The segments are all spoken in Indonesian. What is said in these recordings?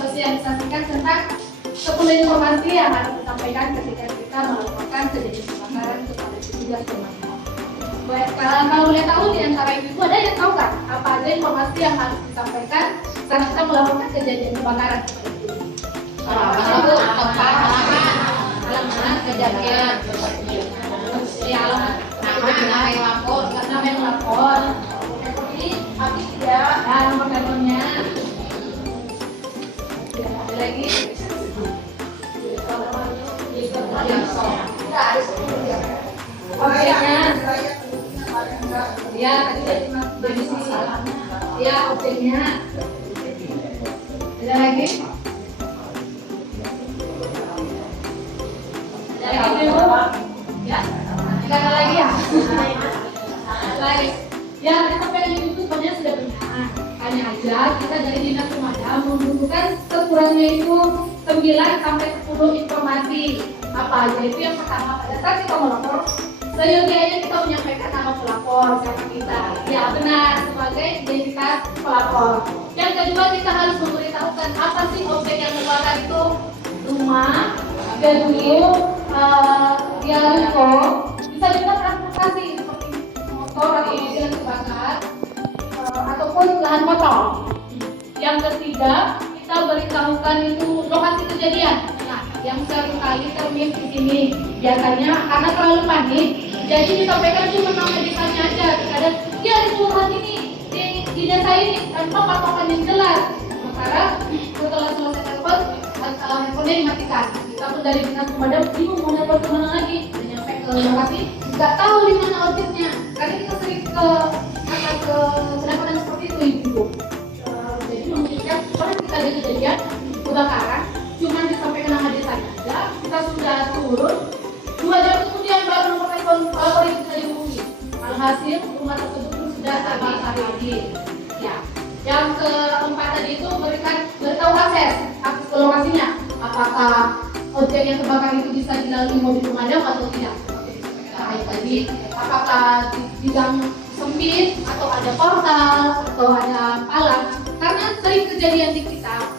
Sosialisasikan tentang 10 informasi yang harus disampaikan ketika kita melakukan kejadian kebakaran kepada petugas pemadam. Kalau boleh tahu di antara ibu ada yang tahu kan apa aja informasi yang harus disampaikan saat kita melakukan kejadian kebakaran? Alamat kejadian, nama yang lapor, api tidak, dan nomor teleponnya. Ada lagi? Objeknya, ya tadi masalah. Ya objeknya. Ada lagi? Ada lagi Bu? Ya, ada lagi ya? Lagi. Ya, disampaikan itu sebenarnya sudah benar. Hanya aja kita dari dinas pemadam membutuhkan sekurangnya itu 9 sampai 10 informasi. Apa aja itu? Yang pertama, pada saat kita melapor, seyogianya kita menyampaikan nama pelapor, siapa kita. Ya benar, sebagai identitas pelapor. Yang kedua, kita harus memberitahukan apa sih objek yang terbakar itu. Rumah, gedung, ruko, bisa juga transportasi seperti motor atau mobil yang terbakar, ataupun lahan kosong. Yang ketiga, kita beritahukan itu lokasi kejadian. Nah, yang sering kali termiss di sini biasanya karena terlalu panik, jadi disampaikan cuma nama desanya aja. Kadang dia di kelurahan ini, di desa ini tanpa patokan yang jelas. Sementara setelah selesai telepon, handphonenya dimatikan. Kita pun dari dinas pemadam bingung mau telepon kemana lagi, nyampe ke lokasi nggak tahu di mana objeknya. Karena kita sering ke kedapatan seperti itu ibu. Jadi memungkinkan pada kita ada kejadian kebakaran, cuma disampaikan nama desanya aja, kita sudah turun 2 jam kemudian baru nomor telepon pelapor itu bisa dihubungi. Alhasil rumah tersebut sudah terbakar lagi. Ya. Yang keempat tadi itu beritahu akses ke lokasinya. Apakah objek yang terbakar itu bisa dilalui mobil pemadam atau tidak? Tadi, apakah di gang sempit atau ada portal atau ada palang? Karena sering kejadian di kita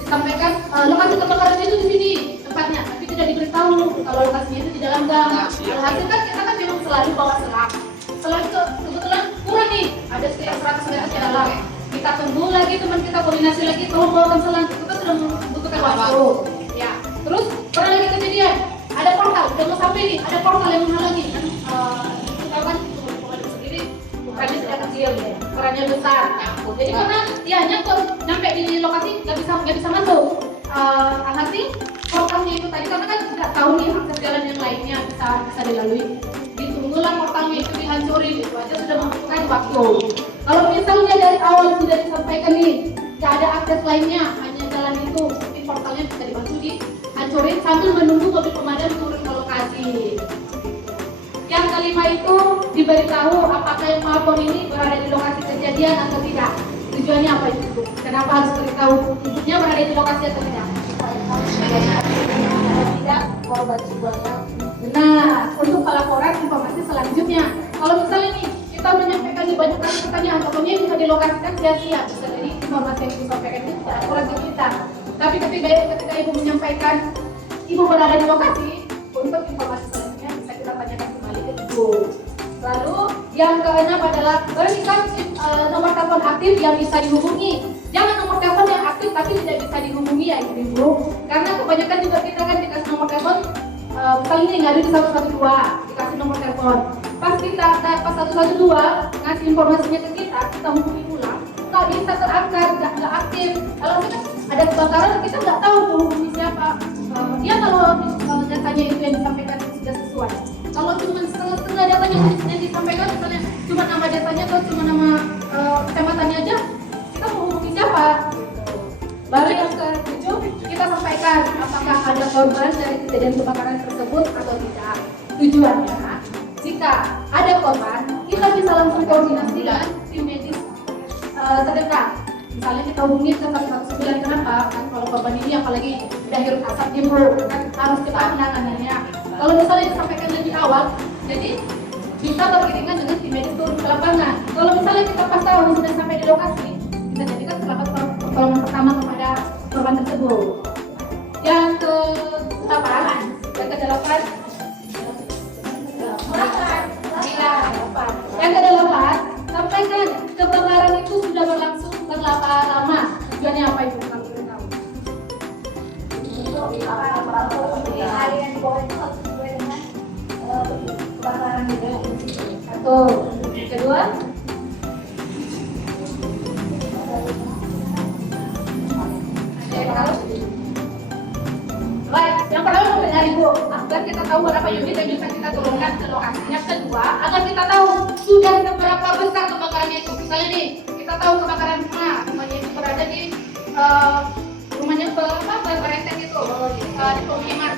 disampaikan lokasi kebakaran itu di sini tempatnya, tapi tidak diberitahu kalau lokasinya itu di dalam gang. Alhasil kan kita kan memang selalu bawa selang. Selang itu kebetulan kurang nih, ada sekitar 100 meter ke dalam. Kita tunggu lagi, teman kita koordinasi lagi, tolong bawakan selang. Kita sudah membutuhkan waktu. Ya, terus pernah lagi kejadian, ada portal, udah mau sampai nih, ada portal yang menghalangi. Kita kan sendiri, bukannya sudah kecil, perannya besar. Jadi karena dia nyampe di lokasi nggak bisa masuk. Alhasil portalnya itu tadi karena kan tidak tahu nih akses jalan yang lainnya bisa dilalui. Ditunggulah portalnya itu dihancurin, itu aja sudah membutuhkan waktu. Kalau misalnya dari awal sudah disampaikan nih, nggak ada akses lainnya, hanya jalan itu, mungkin portalnya bisa dibantu dihancurin sambil menunggu mobil pemadam turun ke lokasi. Yang kelima itu diberitahu apakah yang melapor ini berada di lokasi kejadian atau tidak. Tujuannya apa itu? Kenapa harus beritahu ibunya berada di lokasi atau tidak? Tidak korban jiwanya. Nah, untuk pelaporan informasi selanjutnya, kalau misalnya nih kita menyampaikan di banyak kali pertanyaan, pokoknya bisa dilokasikan sia-sia. Bisa jadi informasi yang disampaikan itu tidak kurang ke kita. Tapi ketika ibu menyampaikan ibu berada di lokasi, untuk informasi selanjutnya bisa kita tanyakan kembali ke ibu. Lalu yang keenam adalah berikan nomor telepon aktif yang bisa dihubungi. Jangan nomor telepon yang aktif tapi tidak bisa dihubungi ya ibu. Karena kebanyakan juga kita kan dikasih nomor telepon, misalnya ini ngadu di 112, dikasih nomor telepon. Pas 112 ngasih informasinya ke kita hubungi ulang, nggak bisa terangkat, nggak aktif. Kalau kita ada kebakaran kita nggak tahu tuh hubungi siapa. Dia kalau datanya itu yang disampaikan sudah sesuai. Kalau cuma setengah datanya yang disampaikan, misalnya cuma nama desanya atau cuma nama kecamatannya aja, kita mau hubungi siapa? Baru yang ke-7 kita sampaikan apakah ada korban dari kejadian kebakaran tersebut atau tidak. langsung koordinasi dengan tim medis terdekat. Misalnya kita hubungi ke 119, kenapa? Kan kalau korban ini apalagi udah hirup asap di mulut, kan harus cepat penanganannya. Kalau misalnya disampaikan lebih awal, jadi bisa beriringan dengan tim medis turun ke lapangan. Kalau misalnya kita pas tahu sudah sampai di lokasi, kita jadikan pertolongan pertama kepada korban tersebut. Yang ke-8, yang ke-8, sampaikan kebakaran itu sudah berlangsung berapa lama. Tujuannya apa itu? Kalau boleh tahu. Hari yang dibawa itu harus sesuai dengan kebakaran juga. Satu. Kedua, baik, yang pertama membenahi Bu, agar kita tahu berapa unit yang bisa kita turunkan ke lokasi. Yang kedua, agar kita tahu sudah seberapa besar kebakarannya itu. Misalnya nih, kita tahu kebakaran rumahnya itu berada di rumahnya Pak RT itu di pemukiman.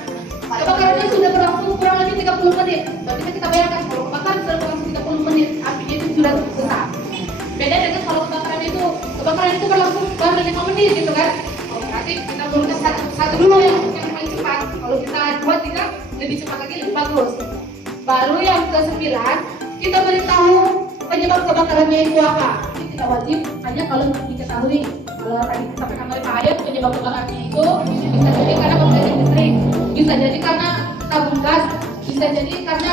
Kebakarannya sudah berlangsung kurang lebih 30 menit. Berarti kita bayangkan kalau kebakaran sudah berlangsung 30 menit, apinya itu sudah besar. Beda dengan kalau kebakaran itu berlangsung baru 5 menit gitu kan. Oh, berarti kita turunkan satu dulu yang paling cepat. Kalau kita 2, 3 lebih cepat lagi lebih bagus. Baru yang ke-9, kita beritahu penyebab kebakarannya itu apa. Ini tidak wajib, hanya kalau diketahui. Kalau tadi disampaikan oleh Pak Ayat, penyebab kebakarannya itu bisa jadi karena pembangkit listrik, bisa jadi karena tabung gas, bisa jadi karena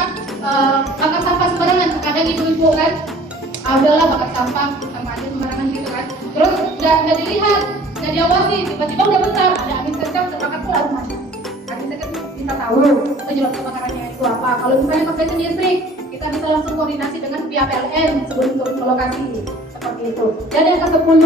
bakar sampah sembarangan. Kadang ibu-ibu kan, adalah bakar sampah sama aja sembarangan gitu kan. Terus nggak dilihat, nggak diawasi, tiba-tiba udah bentar ada angin kencang terbakar pula rumahnya. Angin kencang kita tahu penyebab kebakarannya itu apa. Kalau misalnya pembangkit listrik, kita bisa langsung koordinasi dengan pihak PLN sebelum turun ke lokasi seperti itu. Dan yang ke-10,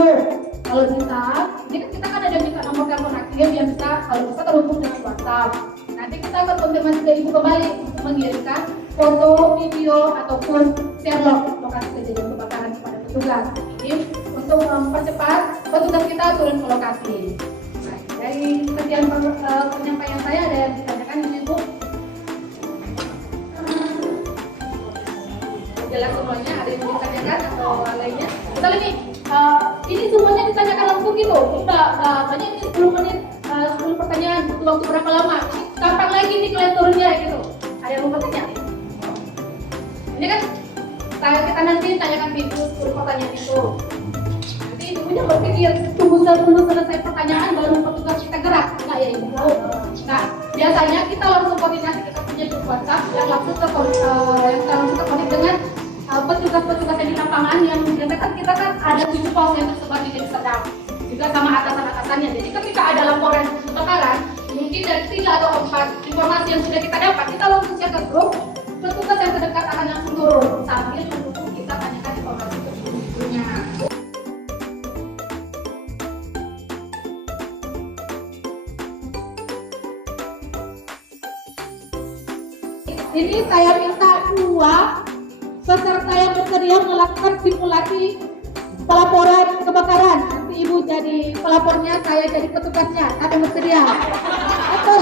kalau bisa, ini kan kita kan ada minta nomor telepon aktif yang bisa kalau bisa terhubung dengan WhatsApp. Nanti kita akan konfirmasi ke ibu kembali untuk mengirimkan foto, video ataupun share log lokasi kejadian kebakaran kepada petugas. Ini untuk mempercepat petugas kita turun ke lokasi. Nah, dari sekian penyampaian saya ada yang ditanyakan ini Bu. Jelas semuanya, ada yang ditanyakan atau lainnya? Misalnya nih, ini semuanya ditanyakan langsung gitu. Udah banyak ini 10 menit, 10 pertanyaan, butuh waktu berapa lama? Kapan lagi nih kalian turunnya gitu? Ada yang mau bertanya? Ini kan kita nanti tanyakan itu 10 pertanyaan itu. Nanti ibunya berpikir tunggu selesai pertanyaan baru petugas kita gerak. Enggak ya ibu? Nah, biasanya kita langsung koordinasi, kita punya grup WhatsApp yang langsung terkoneksi dengan petugas-petugas yang di lapangan yang biasanya kita kan ada 7 pos yang tersebar di Deli Serdang juga sama atasan-atasannya. Jadi ketika ada laporan kebakaran, mungkin dari 3 atau 4 informasi yang sudah kita dapat, kita langsung share ke grup, petugas yang terdekat akan langsung turun sambil menunggu kita tanyakan informasi sebelumnya. Ini saya minta 2 peserta yang bersedia melakukan simulasi pelaporan kebakaran. Nanti ibu jadi pelapornya, saya jadi petugasnya. Ada yang bersedia? Atau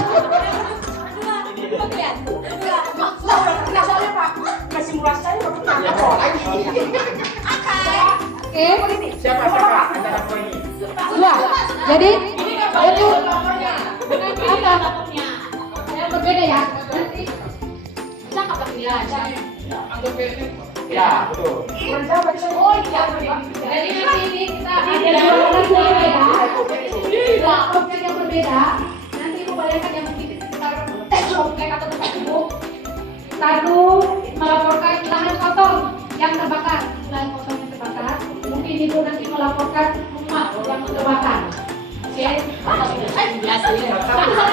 Oke. Siapa antara ini? Dua. Jadi itu apa? Yang berbeda ya. Nanti cakap lagi ya. Ya, betul. Oh iya. Jadi nanti ini kita ada 2 objek yang berbeda. Nanti ibu bayangkan yang mungkin sekitar komplek atau tempat ibu. Satu melaporkan lahan kosong yang terbakar, lahan kosong yang terbakar. Mungkin ibu nanti melaporkan rumah yang terbakar. Oke. Biasa ya. Lahan kosong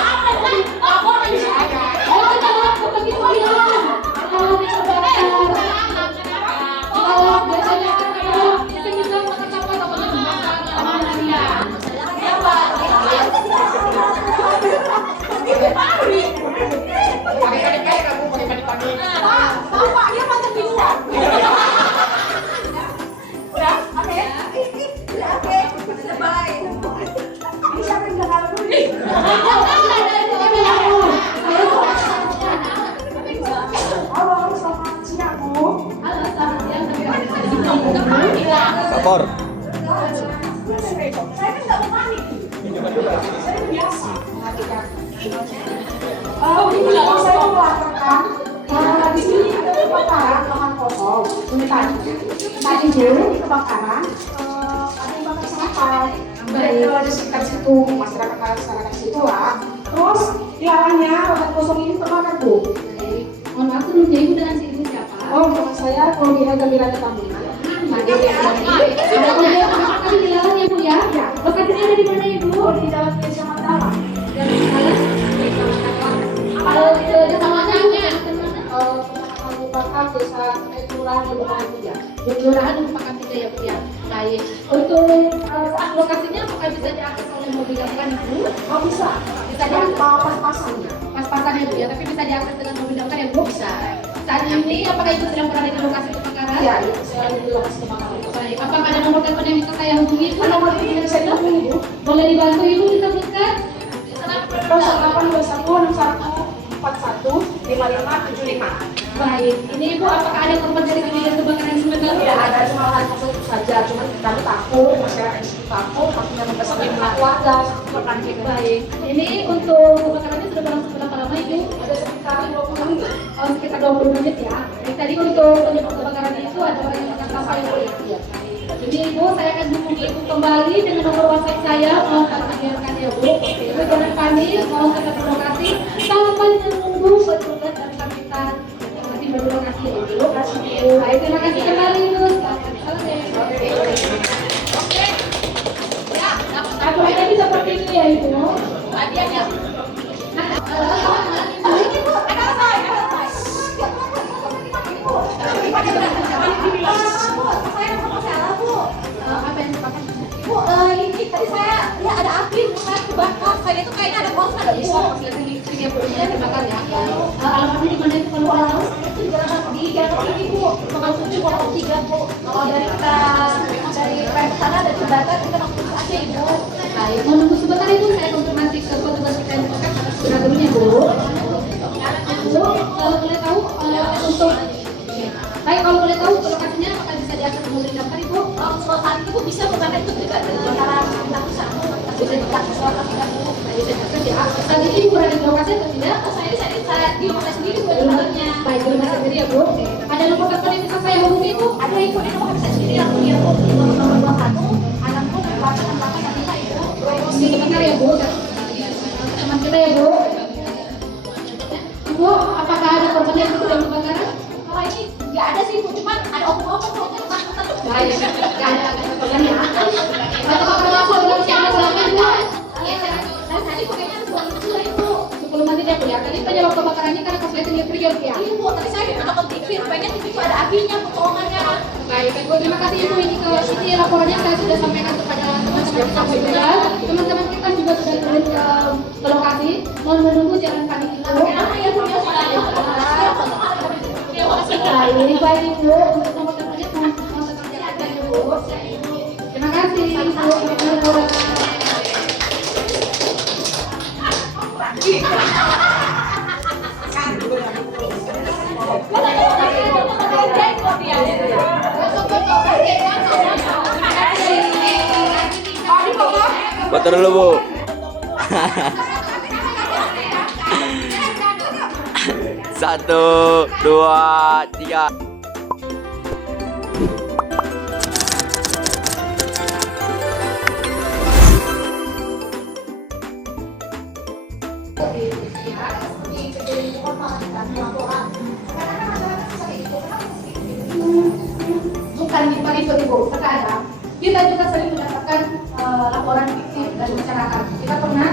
apa sih? Lapor kan bisa aja. Oh, kita lapor begitu ya. Kalau terbakar. Kalau biasanya kan kalau misal makan sampah atau mana dia. Siapa? Pakai kamu pakai pagi. Bapak dia macam di luar. Halo, selamat siang, Bu. Halo, selamat siang. Tapi Lapor. Saya kan nggak mau panik. Saya biasa. Ini saya mau melaporkan di sini ada kebakaran lahan kosong. Ini tadi dulu kebakaran ada yang bakar sampah. Dari di sekitar situ masyarakat situ lah. Terus di lahannya lahan kosong ini terbakar, Bu. mohon maaf, sebelumnya ibu dengan si ibu siapa? Oh, nama saya Claudia Gamiranda Tambunan. Ada kerja apa di dalam ya bu ya? Lokasinya ada di mana ibu? Oh, di Jalan Desa Mandala. Kalau ke samanya Merupakan desa kelurahan merupakan tiga. kelurahan merupakan tiga ya bu ya. Baik. Untuk lokasinya apakah bisa diakses oleh mobil damkar ibu? Oh, bisa. Bisa diakses Pas-pasannya. pas-pasan ya bu ya, tapi bisa diakses dengan mobil damkar ya bu? Bisa. Saat ini apakah ibu sedang berada di lokasi kebakaran? Iya, saya lagi di lokasi kebakaran. Baik. Apakah ada nomor telepon yang bisa saya hubungi ibu? Nomor ini bisa dihubungi, Bu. Boleh dibantu ibu disebutkan? 082161415575. Baik. Ini ibu apakah ada korban dari kejadian kebakaran sebentar? Tidak ada, cuma lahan kosong itu saja. Cuma kami takut, masyarakat itu takut, takutnya mempesan keluarga. Baik. Ini untuk kebakarannya sudah berlangsung berapa lama ibu? Ada sekitar 20 menit. Oh, sekitar 20 menit ya. Baik, tadi untuk penyebab kebakaran itu ada orang yang bakar sampah ya bu ya. Jadi ibu, saya akan hubungi ibu kembali dengan nomor WhatsApp saya. Mohon dibiarkan ya bu. Ibu jangan panik, mohon tetap di lokasi sampai menunggu petugas dan kita tiba di lokasi ya ibu. Baik, terima kasih kembali ibu. Selamat sore. Aturannya seperti itu ya ibu. Apa yang dikatakan? Bu, ini tadi saya lihat ada api, saya kebakar. Saya itu kayaknya ada korban, Bu. Ini ya terbakar ya. Alamatnya di mana itu kalau Kalau itu di jalan ini, Bu. Nomor 703, Bu. Kalau dari kita dari rem sana ada jembatan, kita langsung ke aja, Ibu. baik, mau nunggu sebentar ibu, saya konfirmasi ke petugas kita yang terkait atas segera bu. Bu, kalau boleh tahu untuk baik, kalau boleh tahu lokasinya apakah bisa diakses mobil damkar ibu? Kalau saat itu, Bu, bisa, Bu, karena itu juga antara kita pusat, Bu. Bisa diakses lokasi kan, Bu. Bisa diakses ya. Saat ini ibu berada di lokasi atau tidak? Saya di rumah sendiri, Bu, di rumahnya. Baik, di rumah sendiri ya bu. Ada nomor telepon yang bisa saya hubungi bu? Ada Ibu, di rumah bisa sendiri, aku dia, Bu. Di nomor 21, anakku, 8, Ibu. Oke, sebentar ya bu. Teman kita ya bu. Ibu, apakah ada korban yang sedang kebakaran? Kalau ini nggak ada sih, Bu. Cuman ada oknum-oknum, Bu. Ketakutan, Bu. Baik, nggak ada korban ya. Atau kalau aku belum siapa selama bu? Dari tadi Bu, kayaknya ada 2 menit, Bu. 10 menit ya bu ya. Tadi penyebab kebakarannya karena korsleting period ya. Iya, Bu. Tadi saya nonton TV, rupanya TV itu ada apinya, Bu, terowongannya. Baik, Bu, terima kasih ibu. Ini laporannya saya sudah sampaikan kepada teman-teman kita juga. Teman-teman kita juga sudah turun ke lokasi. Mohon menunggu, jangan panik ibu. Kenapa ya, Bu? Baik, ini baik ibu. Untuk nomor teleponnya mohon tetap diangkat ya bu. Terima kasih ibu. Foto dulu, Bu. Satu, dua, tiga. Bukan itu ibu, sekarang kita juga sering mendapatkan laporan fiktif dari masyarakat. Kita pernah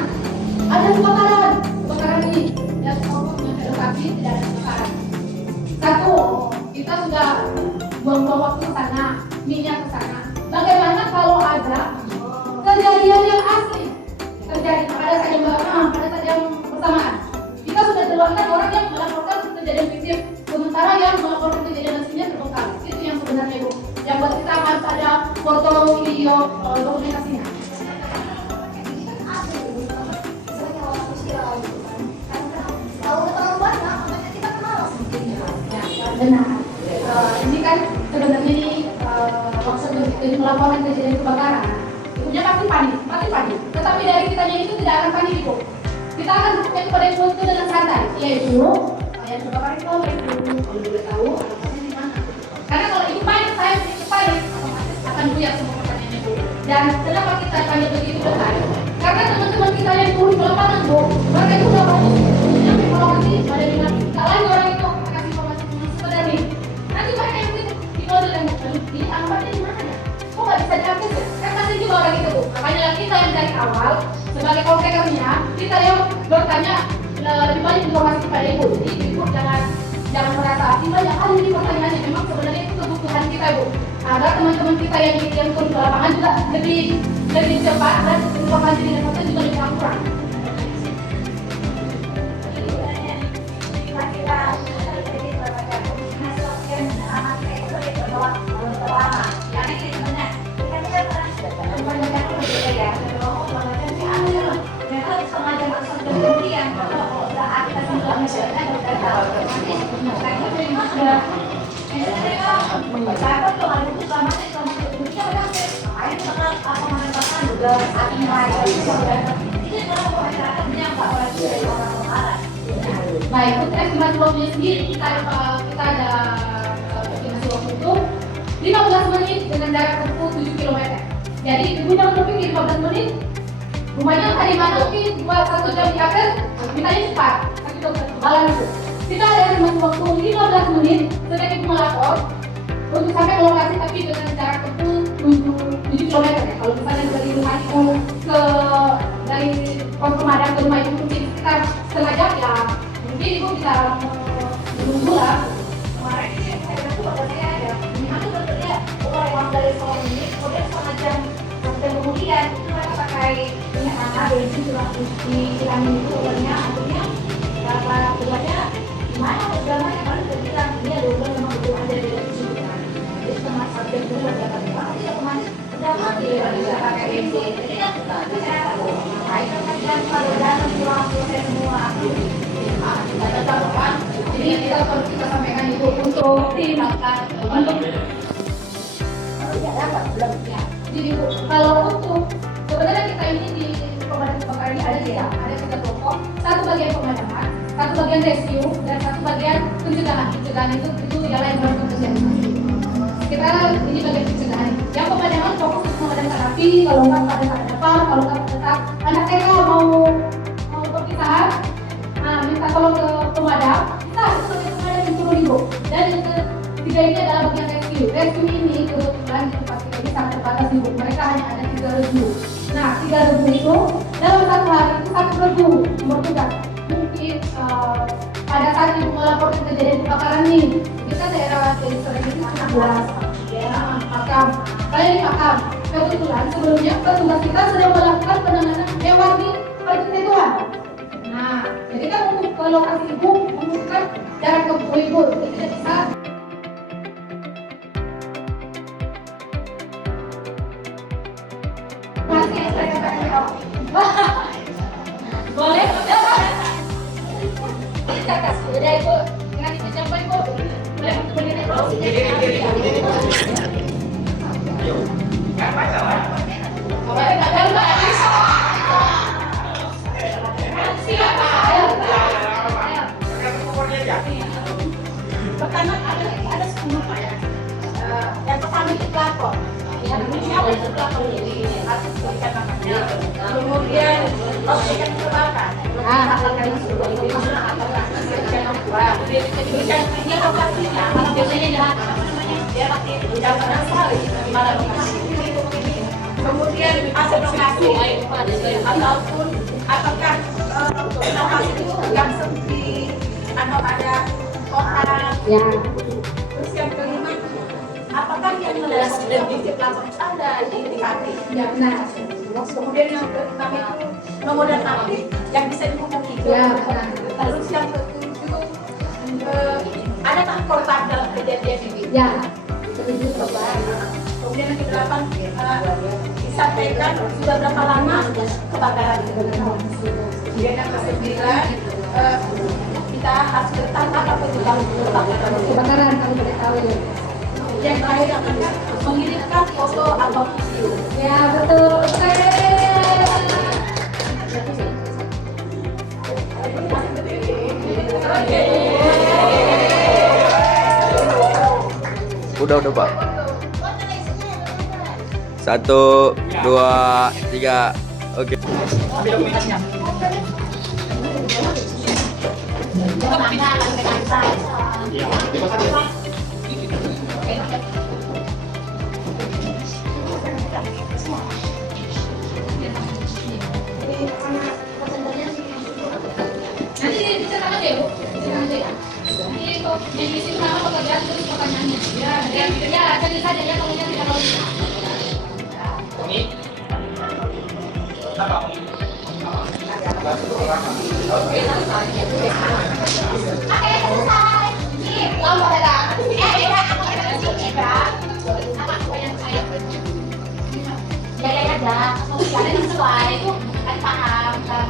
ada kebakaran ini dan lokasi tidak ada kebakaran. Satu, kita sudah buang-buang waktu ke sana, minyak ke sana. Bagaimana kalau ada kejadian yang asli terjadi pada saat yang bersamaan? Kita sudah keluarkan orang yang melaporkan kejadian fiktif, sementara yang melaporkan kejadian aslinya terbongkar. Itu yang sebenarnya bu. Yang buat kita harus ada foto, video, dokumentasinya. sebenarnya ini maksud untuk melaporkan kejadian kebakaran, ibunya pasti panik. Tetapi dari kitanya itu tidak akan panik ibu. Kita akan berpikir kepada ibu itu dengan santai. Iya ibu, yang kebakaran itu apa ibu? Kalau boleh tahu, alasannya di mana? Karena kalau ibu panik, saya sedikit panik, otomatis akan buyar semua pertanyaan ibu. Dan kenapa kita panik begitu besar? Karena teman-teman kita yang turun ke lapangan bu, mereka itu udah banyak nyampe ke lokasi pada bilang kalau lagi orang itu kasih informasi sekedar nih. Nanti mereka yang di model yang ini alamatnya di mana ya? Kok nggak bisa diakses ya? Kan masih juga orang itu bu. Makanya kita yang dari awal sebagai konsekernya kita yang bertanya lebih banyak informasi kepada ibu. Jadi ibu jangan merasa banyak hal ini pertanyaannya. Memang sebenarnya itu kebutuhan kita bu. Agar teman-teman kita yang turun ke lapangan juga lebih cepat dan informasi di dalamnya juga lebih akurat. Baik, untuk estimasi waktunya sendiri kita ada estimasi waktu itu 15 menit dengan jarak tempuh 7 km. Jadi ibu jangan berpikir 15 menit rumahnya tadi mana mungkin 1 jam di akhir mintanya cepat, tapi jalan itu. Kita ada estimasi waktu 15 menit setelah ibu melapor untuk sampai ke lokasi tapi dengan jarak tempuh 7 km ya. Kalau misalnya dari rumah ibu dari pos pemadam ke rumah ibu mungkin sekitar setengah jam ya mungkin ibu bisa menunggu lah. Kemarin ini saya bantu pada saya ada aku berkerja uang dari 10 menit kemudian setengah jam kemudian itu mereka pakai minyak tanah bensin di angin itu uangnya akhirnya berapa bulannya gimana programnya kemarin sudah bilang ini ada uang memang betul ada di situ kan. Jadi setengah jam dulu ada apa dia kemarin udah mati bisa pakai bensin jadi kan saya ngapain kan kalau datang pulang selesai semua kita tahu kan jadi kita sampaikan itu untuk tim untuk ya dapat belum ya jadi kalau untuk sebenarnya kita ini di pemadam kebakaran ini ada 3 kelompok, satu bagian pemadaman, satu bagian rescue dan satu bagian pencegahan itu yang lain baru konsentrasi. Kita ini bagian pencegahan. Yang pemadaman fokus untuk memadamkan api, kalau nggak pada saat apa, kalau nggak tetap anak TK mau perpisahan, minta tolong ke pemadam, kita harus ke pemadam yang turun ibu. Dan yang ketiga ini adalah bagian rescue. Rescue ini kebetulan di tempat kita ini sangat terbatas ibu. Mereka hanya ada 3 regu. Nah 3 regu itu dalam satu hari itu 1 regu bertugas. Mungkin pada saat ibu melaporkan kejadian kebakaran nih, kita daerah dari Sulawesi itu 16, daerah Makam. Kalian di Makam. Kebetulan sebelumnya petugas kita sudah melakukan penanganan hewan di perkebunan. Nah, jadi kan untuk ke lokasi ibu membutuhkan jarak tempuh ibu, jadi tidak bisa. Boleh? Kakak sudah ibu, dengan itu siapa ibu? Boleh berdiri ibu? Boleh nggak ada mbak? Pertama ada 10 pak ya. Yang pertama itu pelapor. Yang siapa itu pelapor ini harus diberikan makannya. Kemudian diberikan kebakaran. Akan masuk ke diberikan dia lokasinya. Biasanya jahat dia pakai jangan sekali malam kemudian asal lokasi ataupun apakah lokasi itu yang sempit atau ada kotak ya. Terus yang kelima apakah yang melalui dan di pelapor ada di indikatif yang benar. Kemudian yang keenam itu nomor dan aktif yang bisa dihubungi ya. Terus yang ketujuh ada tak korban dalam kejadian ini ya. Kemudian yang ke-8 disampaikan sudah berapa lama kebakaran itu. Kemudian yang ke-9 kita harus bertambah apa juga kebakaran kalau boleh tahu. Yang terakhir akan mengirimkan foto atau video. Ya, betul. Oke. Udah Pak. 1, 2, 3. Oke. Nanti diceritakan aja ya, Bu. Diceritakan aja ya. Nanti itu yang isi pertama pekerjaan terus pertanyaannya. Ya, jadi saja ya kalau yang tidak mau. Jaga aja, kalian sesuai itu kan paham cara